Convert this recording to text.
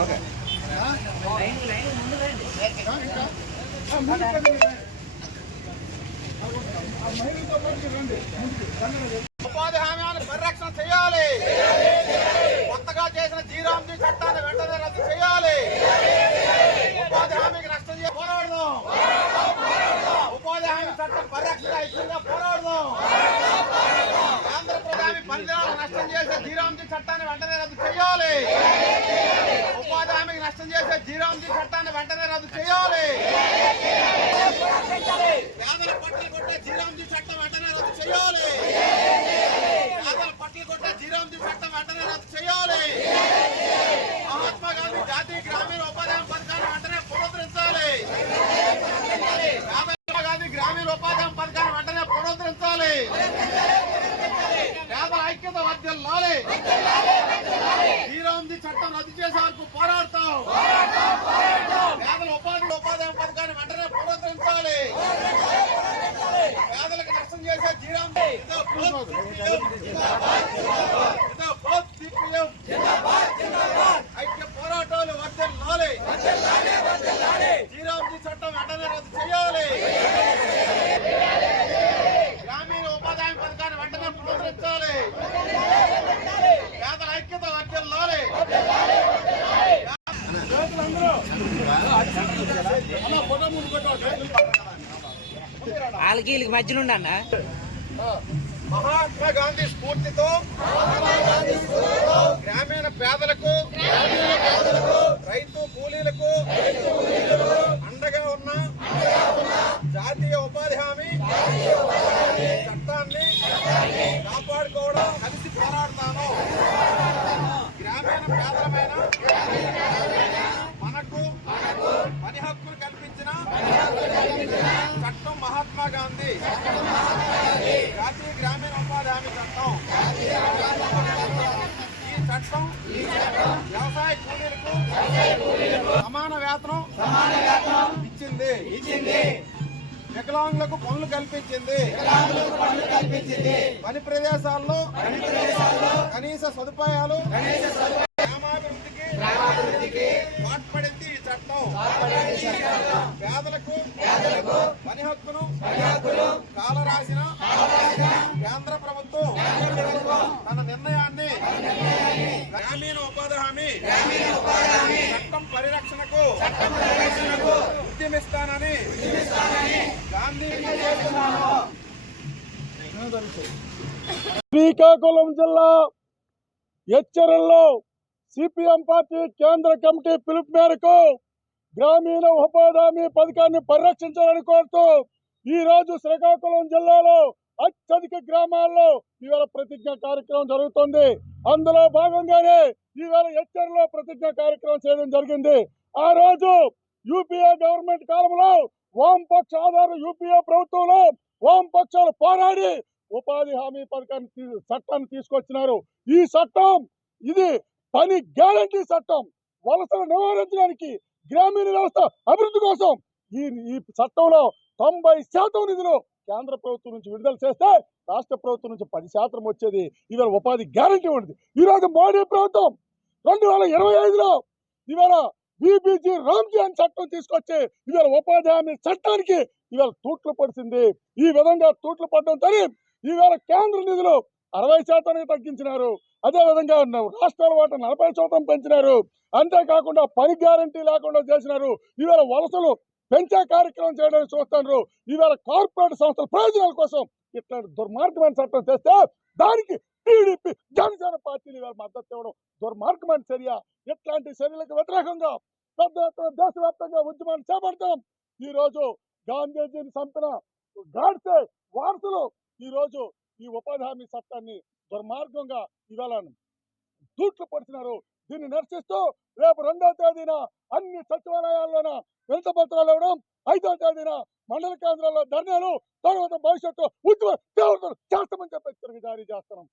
Okay. Line line ముందు రండి. ఉపాధి హామీలను పరిరక్షణ చేయాలి. కొత్తగా చేసిన జీరాంజీ చట్టాన్ని వెంటనే రద్దు చేయాలి. ఉపాధి హామీకి నష్టం చేయ పోరాడదాం. ఉపాధి హామీ చట్టం పరిరక్షణ ఐక్యంగా పోరాడదాం. ఆంధ్రప్రదేశ్ పనిదినాలు నష్టం చేసే జీరాంజీ చట్టాన్ని వెంటనే రద్దు చేయాలి. ఉపాధి హామీకి నష్టం చేసే జీరాంజీ చట్టాన్ని వెంటనే రద్దు చేయాలి పేదల పట్ల కొట్టే జీరాంజీ చట్టం వెంటనే రద్దు చేయాలి పేదల పట్ల కొట్టే జీరాంజీ చట్టం వెంటనే రద్దు చేయాలి మహాత్మా గాంధీ జాతీయ గ్రామీణ ఉపాధి హామీ పథకాన్ని వెంటనే పునరుద్ధరించాలి మహాత్మా గాంధీ గ్రామీణ ఉపాధి హామీ పథకాన్ని వెంటనే పునరుద్ధరించాలి పేదల వర్ధిల్లాలి జీరాంజీ చట్టం రద్దు చేసే వరకు పోరాడతాం. పేదల ఉపాధి ఉపాధి పథకాన్ని వెంటనే పునరుద్ధరించాలి. పేదలకు నష్టం చేసే జీరం ఇదో బోత్ సిపిఎం. ఇదో బోత్ సిపిఎం. ఐక్య పోరాటాలు వర్ధిల్లాలి. జీరాంజీ చట్టం వెంటనే రద్దు చేయాలి గ్రామీణ ఉపాధి హామీ పథకాన్ని వెంటనే పునరుద్ధరించాలి పేదల ఐక్యత వర్ధిల్లాలి అన్న, ఫోటో ముందు పెట్టు. వాళ్ళకి వీళ్ళకి మధ్యలో అన్న. మహాత్మా గాంధీ స్ఫూర్తితో గ్రామీణ పేదలకు రైతు కూలీలకు అండగా ఉన్న జాతీయ ఉపాధి హామీ సమాన వేతనం ఇచ్చింది. ఇచ్చింది. వికలాంగులకు పనులు కల్పించింది. పని ప్రదేశాల్లో కనీస సదుపాయాలు గ్రామాభివృద్ధికి ఈ చట్టం. పేదలకు పని హక్కును కాల రాసిన కేంద్ర ప్రభుత్వం తన నిర్ణయాన్ని గ్రామీణ ఉపాధి హామీ చట్టం పరిరక్షణకు ఉద్యమిస్తానని శ్రీకాకుళం జిల్లా ఎచ్చరల్లో సిపిఎం పార్టీ కేంద్ర కమిటీ పిలుపు మేరకు గ్రామీణ ఉపాధి హామీ పథకాన్ని పరిరక్షించాలని కోరుతూ ఈ రోజు శ్రీకాకుళం జిల్లాలో అత్యధిక గ్రామాల్లో ఇవాళ ప్రతిజ్ఞ కార్యక్రమం జరుగుతుంది. అందులో భాగంగానే ఈవేళ ఎచ్చర్లో ప్రతిజ్ఞ కార్యక్రమం చేయడం జరిగింది. ఆ రోజు యూపీఏ గవర్నమెంట్ కాలంలో వామపక్ష ఆధార యూపీఏ ప్రభుత్వంలో వామపక్షాలు పోరాడి ఉపాధి హామీ పథకాన్ని చట్టాన్ని తీసుకొచ్చినారు. ఈ చట్టం ఇది పని గ్యారంటీ చట్టం. వలసలు నివారించడానికి గ్రామీణ వ్యవస్థ అభివృద్ధి కోసం ఈ ఈ చట్టంలో తొంభై శాతం నిధులు కేంద్ర ప్రభుత్వం నుంచి విడుదల చేస్తే రాష్ట్ర ప్రభుత్వం నుంచి పది శాతం వచ్చేది. ఇవాళ ఉపాధి గ్యారంటీ ఉంటుంది ఈ రోజు మోడీ ప్రభుత్వం రెండు వేల ఇరవై ఐదులో ఇవాళ బీబీజీ రామ్జీ అని చట్టం తీసుకొచ్చి ఇవాళ ఉపాధి హామీ చట్టానికి ఇవాళ తూట్లు పడిసింది. ఈ విధంగా తూట్లు పడడంతో ఈవేళ కేంద్ర నిధులు అరవై శాతానికి తగ్గించినారు. అదే విధంగా రాష్ట్రాల వాటా నలభై శాతం పెంచినారు. అంతేకాకుండా పని గ్యారంటీ లేకుండా చేసినారు. ఈవేళ వలసలు పెంచే కార్యక్రమం చేయడానికి చూస్తున్నారు. ఈవేళ కార్పొరేట్ సంస్థల ప్రయోజనాల కోసం ఇట్లాంటి దుర్మార్గమైన చట్టం చేస్తే దానికి టీడీపీ జనసేన పార్టీలు ఇవాళ మద్దతు ఇవ్వడం దుర్మార్గమైన చర్య. ఇట్లాంటి చర్యలకు వ్యతిరేకంగా పెద్ద ఎత్తున దేశవ్యాప్తంగా ఉద్యమాన్ని చేపడతాం. ఈ రోజు గాంధీజీని చంపిన గాడ్సే వారసులు ఈ రోజు ఈ ఉపాధి హామీ చట్టాన్ని దుర్మార్గంగా ఇవాళ దూట్లు పడుతున్నారు దీన్ని నిరసిస్తూ రేపు రెండో తేదీన అన్ని సచివాలయాల్లోన వినత పత్రాలు ఇవ్వడం ఐదో తేదీన మండల కేంద్రాల్లో ధర్నాలు తర్వాత భవిష్యత్తు ఉద్యమం చేస్తామని చెప్పి హెచ్చరిక జారీ చేస్తున్నాం.